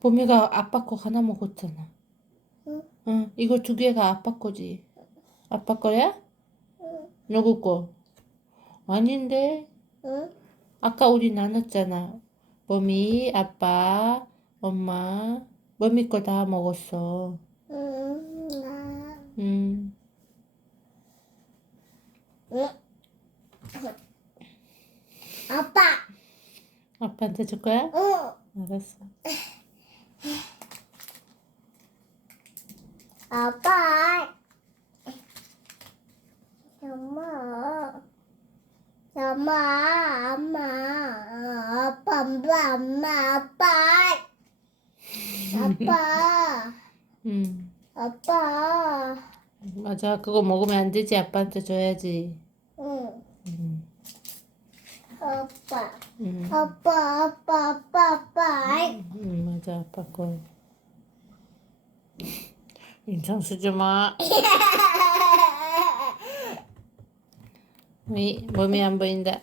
봄이가 아빠 거 하나 먹었잖아. 응? 응, 이거 두 개가 아빠 거지. 아빠 거야? 응? 누구 거? 아닌데. 응? 아까 우리 나눴잖아. 봄이, 아빠, 엄마. 봄이 거 다 먹었어. 응? 음, 응? 아빠. 아빠한테 줄 거야? 응. 알았어. 아빠. 엄마. 엄마. 엄마. 아빠. 엄마. 엄마. 아빠. 아빠. 음, 아빠. 맞아. 그거 먹으면 안 되지. 아빠한테 줘야지. 응. 음, 아빠. 음, 아빠. 아빠. 아빠. 아빠. 맞아. 아빠 거. 인상 쓰지 마. 몸이 안 보인다.